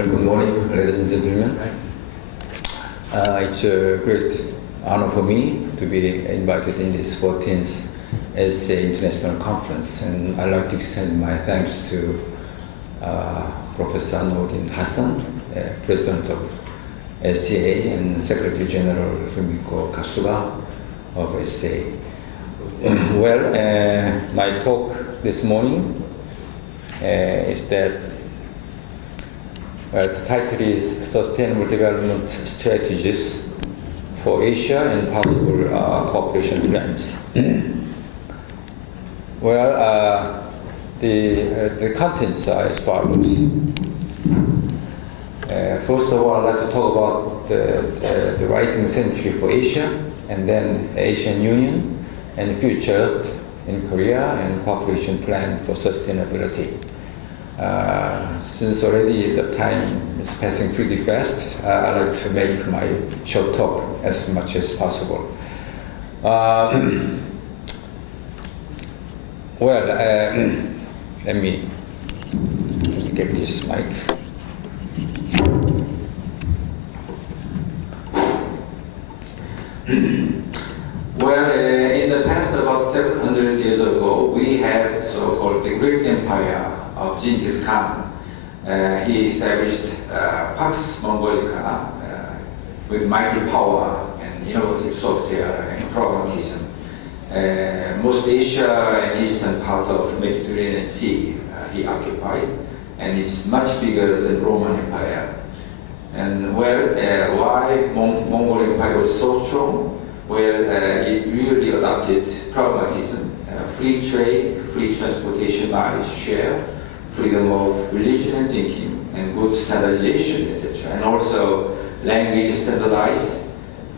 Well, good morning, ladies and gentlemen. It's a great honor for me to be invited in this 14th SA International Conference, and I'd like to extend my thanks to Professor Nordin Hassan, President of SCA, and Secretary General Fumiko Kasuga of SA. Well, my talk this morning is that the title is Sustainable Development Strategies for Asia and Possible Cooperation Plans. Well, the contents are as follows. First of all, I'd like to talk about the rising century for Asia, and then Asian Union and future in Korea and cooperation plan for sustainability. Since already the time is passing pretty fast, I'd like to make my short talk as much as possible. Let me get this mic. Well, in the past, about 700 years ago, we had so-called the Great Empire of Genghis Khan. He established Pax Mongolica with mighty power and innovative software and pragmatism. Most Asia and eastern part of Mediterranean Sea he occupied, and it's much bigger than Roman Empire. And why Mongol Empire was so strong? Well, it really adopted pragmatism, free trade, free transportation, knowledge share, freedom of religion and thinking, and good standardization, etc. And also language standardized,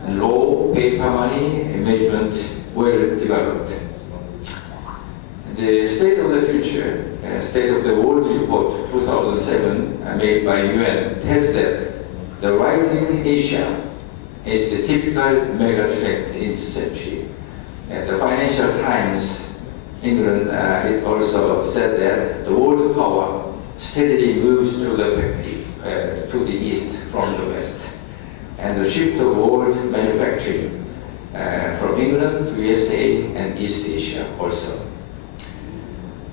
and law, paper money, and measurement well developed. The State of the Future, State of the World Report 2007 made by HYUN tells that the rising Asia is the typical mega trend in this century. The Financial Times, England, it also said that the world power steadily moves to the east from the west, and the shift of world manufacturing from England to USA and East Asia also.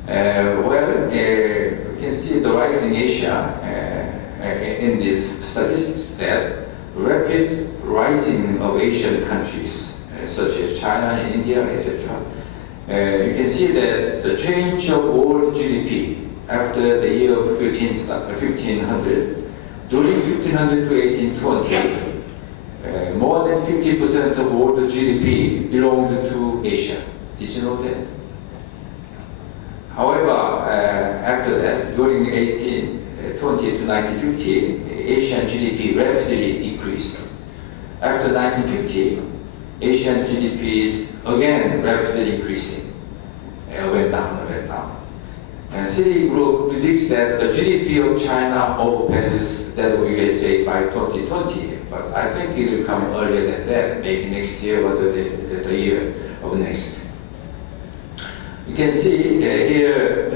You can see the rising Asia in these statistics that rapid rising of Asian countries such as China, India, etc. You can see that the change of world GDP after the year of 1500, during 1500 to 1820, more than 50% of world GDP belonged to Asia. Did you know that? However, after that, during 1820 to 1950, Asian GDP rapidly decreased. After 1950, Asian GDP is again rapidly increasing. Went down. Citigroup predicts that the GDP of China overpasses that of USA by 2020, but I think it will come earlier than that, maybe next year or the year of next. You can see here,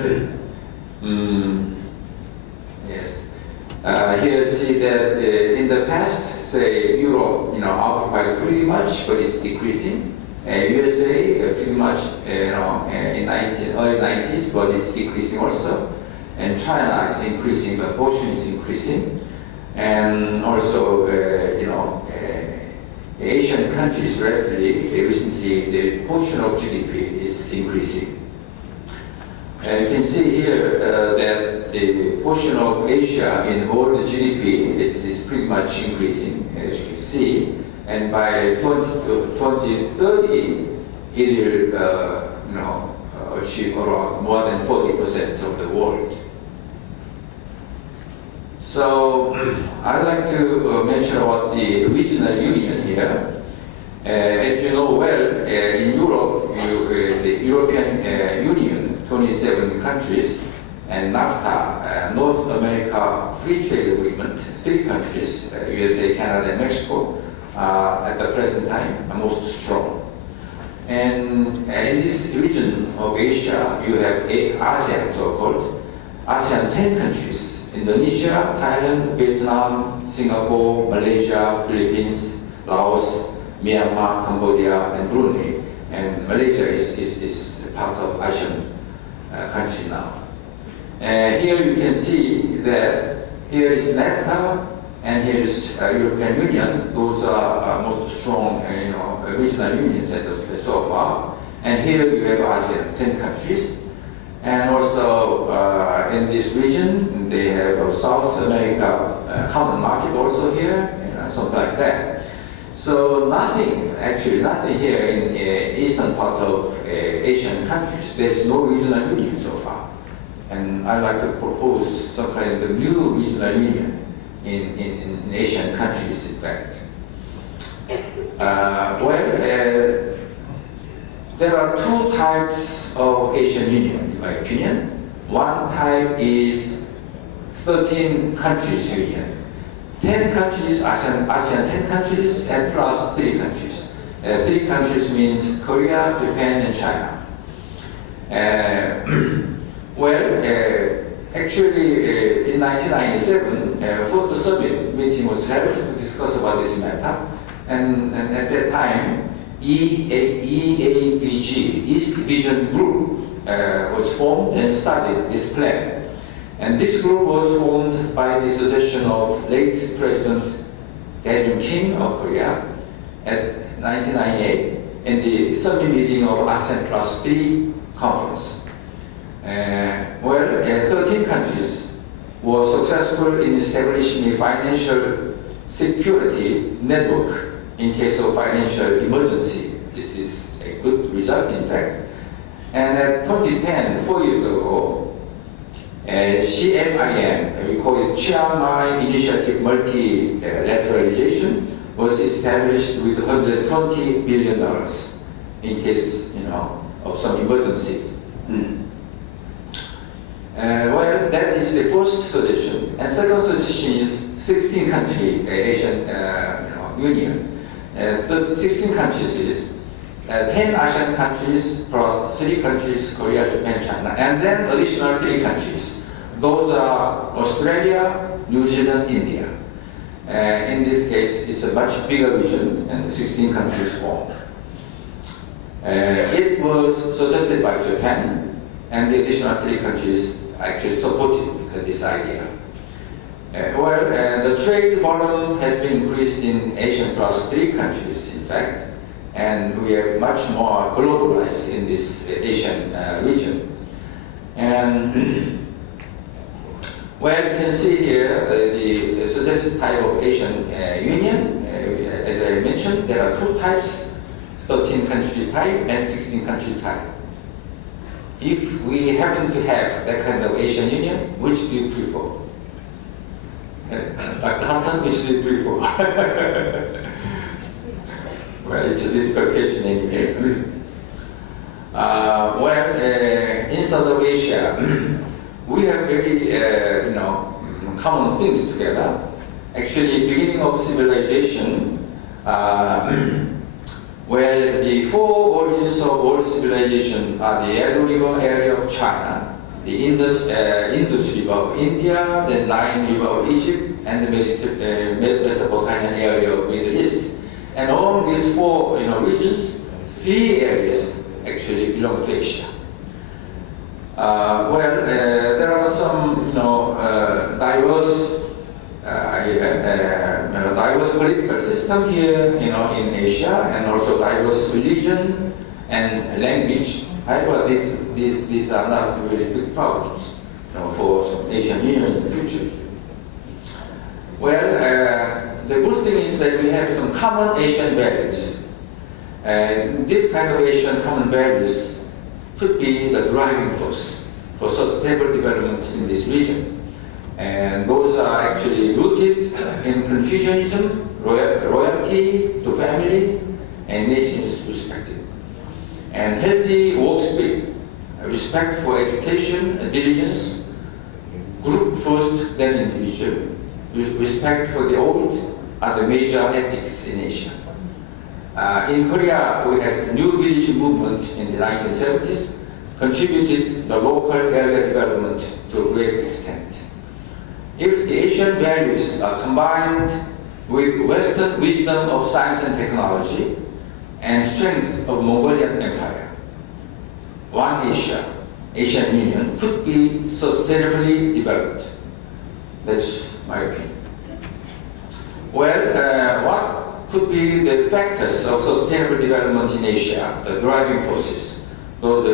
here see that in the past, say Europe, occupied pretty much, but it's decreasing. USA pretty much, in early 90s, but it's decreasing also. And China is increasing, the portion is increasing, and also, Asian countries recently, the portion of GDP is increasing. You can see here that the portion of Asia in world GDP is pretty much increasing, as you can see. And by 2030, it will achieve around more than 40% of the world. So I'd like to mention about the regional union here. As you know well, in Europe, the European Union, 27 countries, and NAFTA, North America Free Trade Agreement, 3 countries, USA, Canada, and Mexico, at the present time are most strong. And in this region of Asia, you have ASEAN, so-called ASEAN 10 countries, Indonesia, Thailand, Vietnam, Singapore, Malaysia, Philippines, Laos, Myanmar, Cambodia, and Brunei. And Malaysia is part of ASEAN country now. Here you can see that here is NAFTA and here is European Union. Those are most strong regional unions so far. And here you have ASEAN, 10 countries. And also in this region, they have a South America common market also here, something like that. So nothing here in eastern part of Asian countries. There is no regional union so far. And I'd like to propose some kind of new regional union in Asian countries, in fact. There are two types of Asian Union, in my opinion. One type is 13 countries union. 10 countries, ASEAN 10 countries, and plus 3 countries. 3 countries means Korea, Japan, and China. Actually, in 1997, fourth summit meeting was held to discuss about this matter. And at that time, EAVG, East Vision Group, was formed and studied this plan. And this group was formed by the suggestion of late President Dae-jung Kim of Korea at 1998 in the summit meeting of ASEAN Plus 3 conference. 13 countries were successful in establishing a financial security network in case of financial emergency. This is a good result, in fact. And at 2010, 4 years ago, CMIM, we call it Chiang Mai Initiative Multilateralization, was established with $120 billion in case, of some emergency. That is the first suggestion. And second suggestion is 16 country Asian Union. 16 countries is 10 ASEAN countries plus 3 countries, Korea, Japan, China, and then additional 3 countries. Those are Australia, New Zealand, India. In this case, it's a much bigger region and 16 countries formed. It was suggested by Japan, and the additional 3 countries actually supported this idea. The trade volume has been increased in Asian plus 3 countries, in fact, and we are much more globalized in this Asian region. And you can see here the suggested type of Asian Union. As I mentioned, there are 2 types, 13 country type and 16 country type. If we happen to have that kind of Asian Union, which do you prefer? Dr. Hassan, which do you prefer? Well, it's a difficult question anyway. In South Asia, we have very, common things together. Actually, beginning of civilization, the 4 origins of world civilization are the Yellow River area of China, the Indus River of India, the Nile River of Egypt, and the Mesopotamian area of Middle East. And all these 4 regions, 3 areas actually belong to Asia. There are some diverse political system here, in Asia, and also diverse religion and language. However, these are not really big problems, for some Asian Union in the future. The good thing is that we have some common Asian values. And this kind of Asian common values could be the driving force for sustainable development in this region. And those are actually rooted in Confucianism, loyalty to family, and nation is respected. And healthy work spirit, respect for education, diligence, group first, then individual, respect for the old are the major ethics in Asia. In Korea, we had New Village movement in the 1970s, contributed the local area development to a great extent. If the Asian values are combined with Western wisdom of science and technology and strength of Mongolian Empire, one Asia, Asian Union, could be sustainably developed. That's my opinion. Well, what could be the factors of sustainable development in Asia, the driving forces? So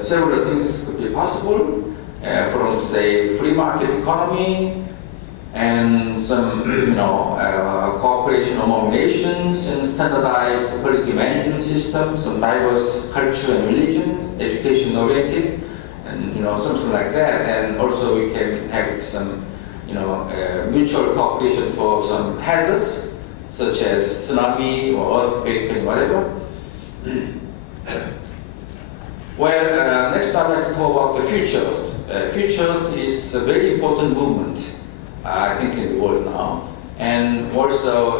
several things could be possible, from say free market economy and some cooperation among nations and standardized quality management systems, some diverse culture and religion, education oriented, and something like that. And also we can have some mutual cooperation for some hazards such as tsunami or earthquake and whatever. Well, next I'd like to talk about the future. Future is a very important movement, I think, in the world now, and also,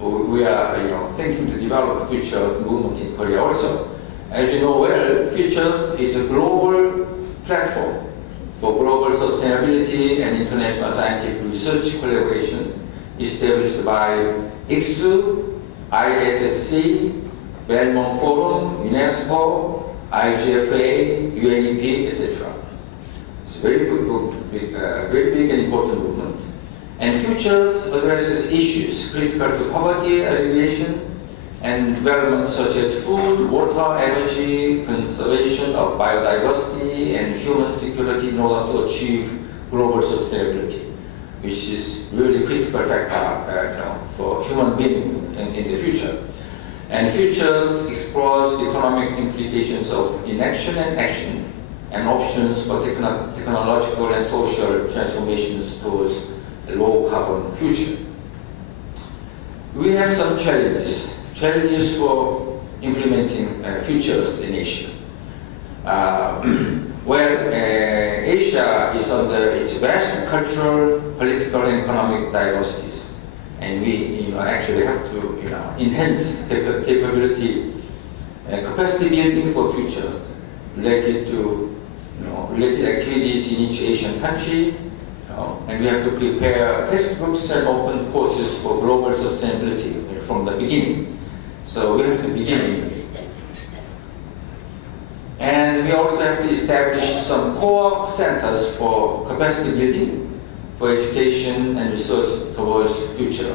we are, thinking to develop a future movement in Korea also. As you know well, future is a global platform for global sustainability and international scientific research collaboration established by HYUN, ISSC, Belmont Forum, UNESCO, IGFA, UNEP, etc. It's a very big and important movement. And future addresses issues critical to poverty alleviation and development such as food, water, energy, conservation of biodiversity, and human security in order to achieve global sustainability, which is really critical factor for human being in the future. And future explores the economic implications of inaction and action and options for technological and social transformations towards a low-carbon future. We have some challenges for implementing futures in Asia. Asia is under its vast cultural, political, and economic diversities. And we actually have to enhance capability and capacity building for future related to related activities in each Asian country. And we have to prepare textbooks and open courses for global sustainability from the beginning. So we have to begin. And we also have to establish some core centers for capacity building, for education and research towards future.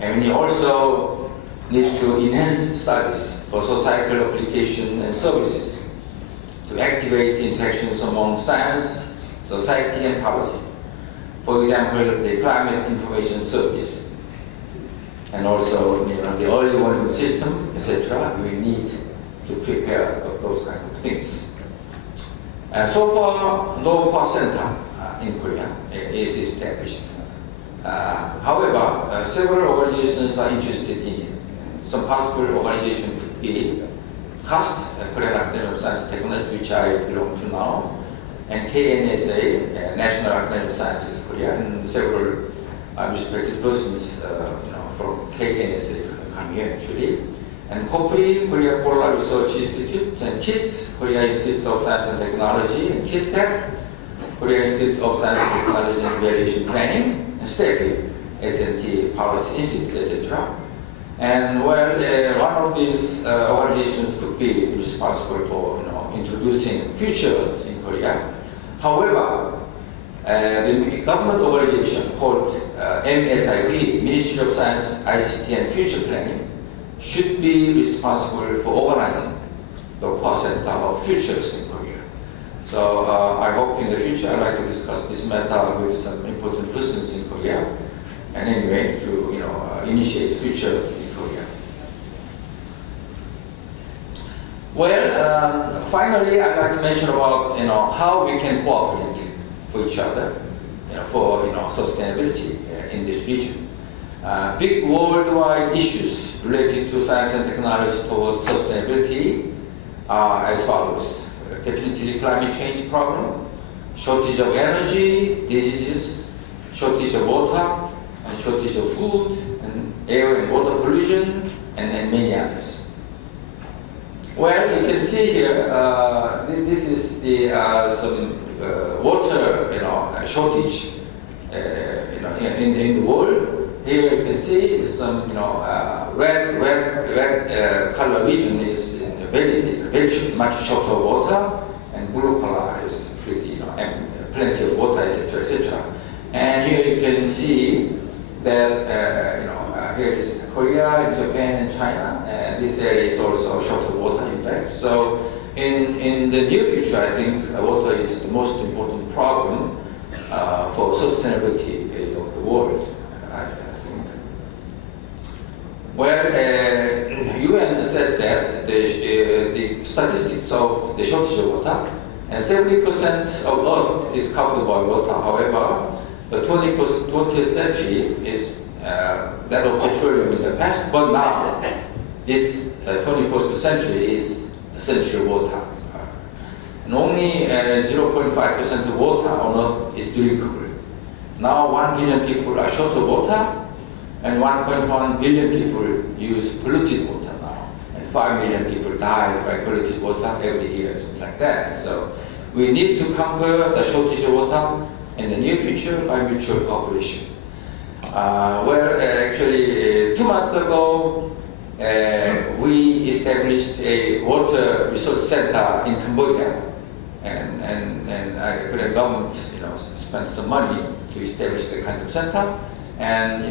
And we also need to enhance studies for societal application and services to activate interactions among science, society, and policy. For example, the climate information service, and also the early warning system, etc. We need to prepare those kind of things. So far, no core center in Korea is established. However, several organizations are interested in it. Some possible organization could be CAST, Korean Academy of Science and Technology, which I belong to now, and KNSA, National Academy of Sciences Korea, and several respected persons from KNSA come here actually. And COPRI, Korea Polar Research Institute, and KIST, Korea Institute of Science and Technology, and KISTEP, Korea Institute of Science and Technology and Variation Planning, and STEPI, SNT Policy Institute, etc. And one of these organizations could be responsible for introducing future in Korea. However, the government organization called MSIP, Ministry of Science, ICT and Future Planning, should be responsible for organizing the core center of futures in Korea. So I hope in the future I'd like to discuss this matter with some important persons in Korea, and anyway to initiate future in Korea. Well, finally I'd like to mention about how we can cooperate for each other, for sustainability in this region. Big worldwide issues related to science and technology towards sustainability are as follows. Definitely climate change problem, shortage of energy, diseases, shortage of water, and shortage of food, and air and water pollution, and many others. Well, you can see here, this is the some water shortage in the world. Here you can see some red color region is very much short of water, and blue color is pretty plenty of water, etc., etc. And here you can see that here is Korea, Japan, and China, and this area is also short of water, in fact. So in the near future, I think water is the most important problem for sustainability of the world, I think. Well, UN says that the statistics of the shortage of water, and 70% of Earth is covered by water. However, the 20th century is that of petroleum in the past, but now this 21st century is the century of water. And only 0.5% of water on Earth is drinkable. Now 1 billion people are short of water, and 1.1 billion people use polluted water now. And 5 million people die by polluted water every year, something like that. So we need to conquer the shortage of water in the near future by mutual cooperation. Actually, 2 months ago, we established a water research center in Cambodia, and the Korean government, spent some money to establish the kind of center. And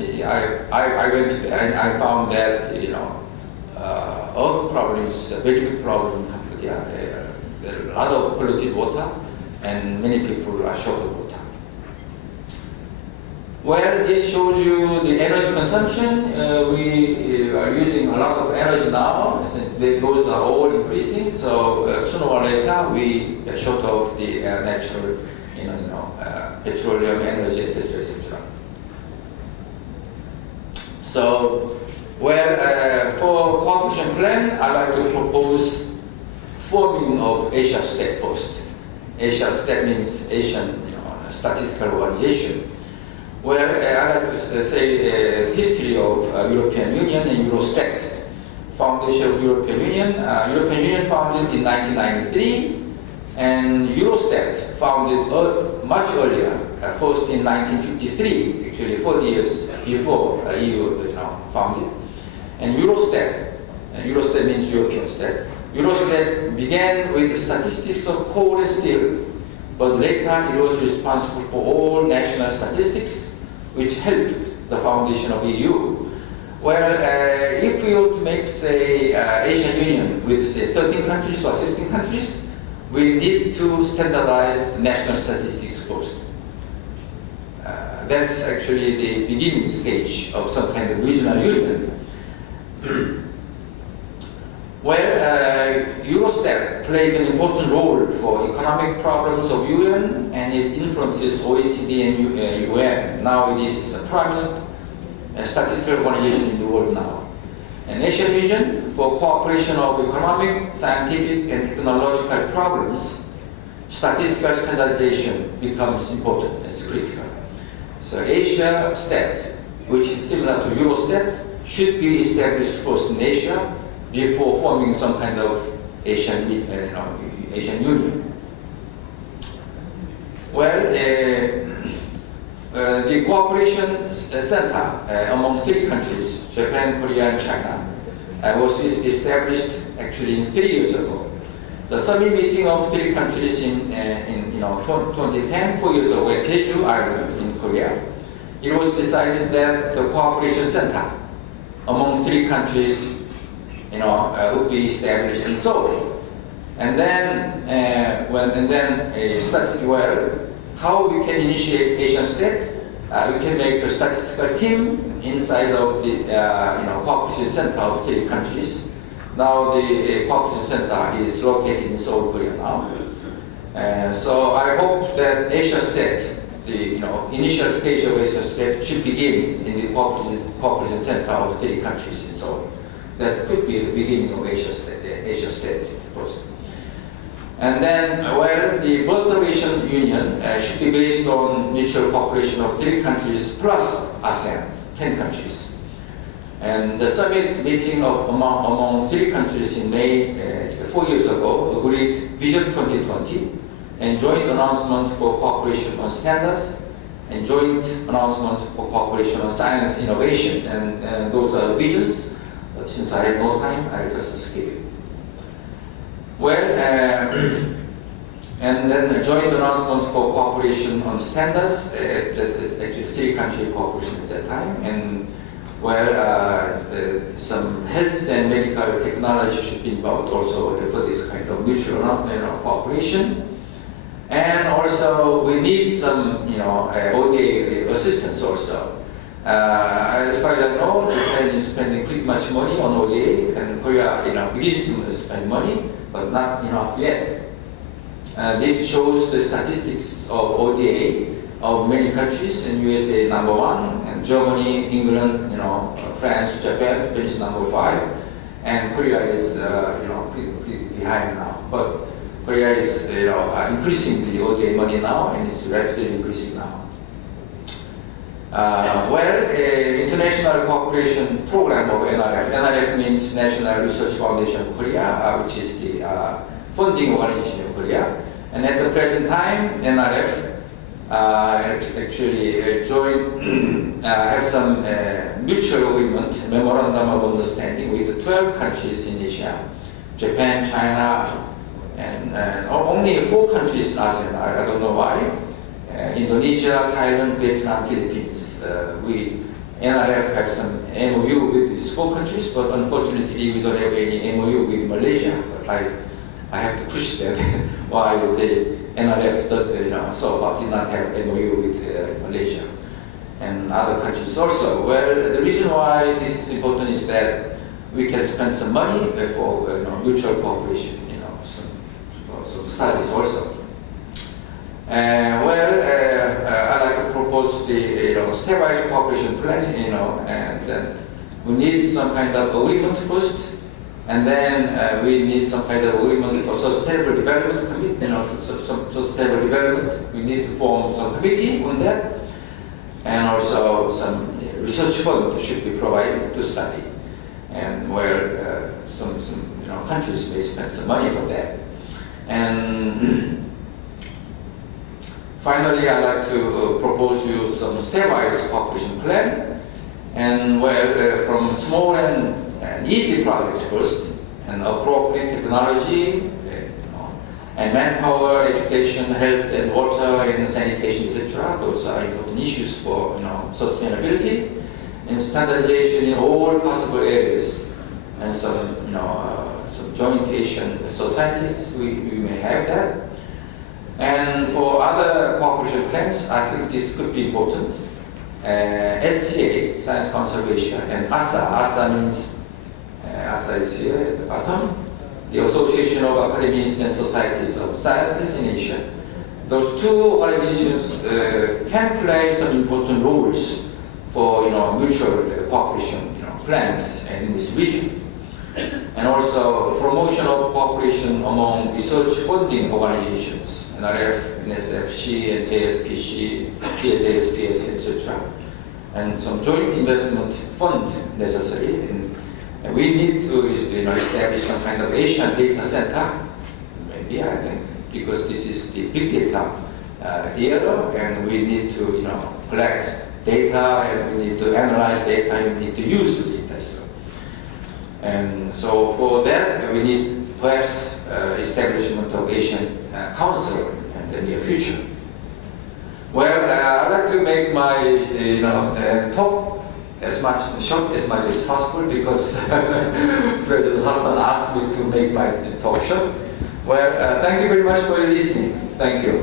I went there and I found that earth problem is a very big problem in Cambodia. There are a lot of polluted water, and many people are short of water. Well, this shows you the energy consumption. We are using a lot of energy now. Those are all increasing. So sooner or later, we are short of the natural, petroleum, energy, etc., etc. So, for cooperation plan, I'd like to propose forming of Asia State first. Asia State means Asian Statistical Organization. I'd like to say history of European Union and Eurostat. Foundation of European Union. European Union founded in 1993, and Eurostat founded much earlier, first in 1953, actually 40 years before EU founded. And Eurostat means European state. Eurostat began with statistics of coal and steel, but later it was responsible for all national statistics, which helped the foundation of EU. If we were to make, say, Asian Union with, say, 13 countries or 16 countries, we need to standardize national statistics first. That's actually the beginning stage of some kind of regional union. Eurostat plays an important role for economic problems of UN, and it influences OECD and UN. Now it is a prominent statistical organization in the world now. And Asian Vision for cooperation of economic, scientific, and technological problems, statistical standardization becomes important, it's critical. So Asia Stat, which is similar to Eurostat, should be established first in Asia before forming some kind of Asian Union. The cooperation center among 3 countries, Japan, Korea, and China, was established actually 3 years ago. The summit meeting of 3 countries in 2010, 4 years ago, at Jeju Island in Korea, it was decided that the cooperation center among 3 countries, would be established in Seoul. And then, how we can initiate Asian State? We can make a statistical team inside of the cooperation center of 3 countries. Now the cooperation center is located in Seoul, Korea now. So I hope that Asia State, the initial stage of Asia State, should begin in the cooperation center of 3 countries in Seoul. That could be the beginning of Asia State first. And then, the birth of Asian Union should be based on mutual cooperation of 3 countries plus ASEAN, 10 countries. And the summit meeting among 3 countries in May 4 years ago agreed Vision 2020, and joint announcement for cooperation on standards, and joint announcement for cooperation on science innovation. And those are the visions, but since I have no time, I'll just skip it. Well, and then a joint announcement for cooperation on standards. That is actually three-country cooperation at that time. And some health and medical technology should be involved also for this kind of mutual cooperation. And also we need some ODA assistance also. As far as I know, Japan is spending pretty much money on ODA, and Korea begins to spend money, but not enough yet. This shows the statistics of ODA of many countries, and USA #1, and Germany, England, France, Japan is #5, and Korea is pretty behind now. But Korea is increasing the ODA money now, and it's rapidly increasing now. International cooperation program of NRF. NRF means National Research Foundation of Korea, which is the funding organization of Korea. And at the present time, NRF actually have some mutual agreement, memorandum of understanding with the 12 countries in Asia, Japan, China, and only 4 countries in ASEAN. I don't know why. Indonesia, Thailand, Vietnam, Philippines. NRF have some MOU with these 4 countries, but unfortunately we don't have any MOU with Malaysia. But I have to push that why the NRF does, so far did not have MOU with Malaysia and other countries also. Well, the reason why this is important is that we can spend some money for mutual cooperation, some studies also. I'd like to propose the stepwise cooperation plan, and then we need some kind of agreement first, and then we need some kind of agreement for sustainable development. Sustainable development. We need to form some committee on that, and also some research fund should be provided to study, and some countries may spend some money for that. And finally, I'd like to propose you some stepwise cooperation plan, and from small and easy projects first, and appropriate technology, and manpower, education, health and water and sanitation, etc. Those are important issues for sustainability, and standardization in all possible areas, and some joint Asian societies we may have that. And for other cooperation plans, I think this could be important. SCA, Science Conservation, and ASA. ASA means, ASA is here at the bottom, the Association of Academies and Societies of Sciences in Asia. Those two organizations can play some important roles for mutual cooperation plans in this region. And also promotion of cooperation among research funding organizations, NRF, NSFC, and JSPC, PSJSPS, etc. And some joint investment fund necessary. And we need to establish some kind of Asian data center, maybe, I think, because this is the big data era, and we need to collect data, and we need to analyze data, and we need to use the data. And so for that, we need perhaps establishment of Asian Council in the near future. Well, I'd like to make my talk short as much as possible, because President Hassan asked me to make my talk short. Well, thank you very much for your listening. Thank you.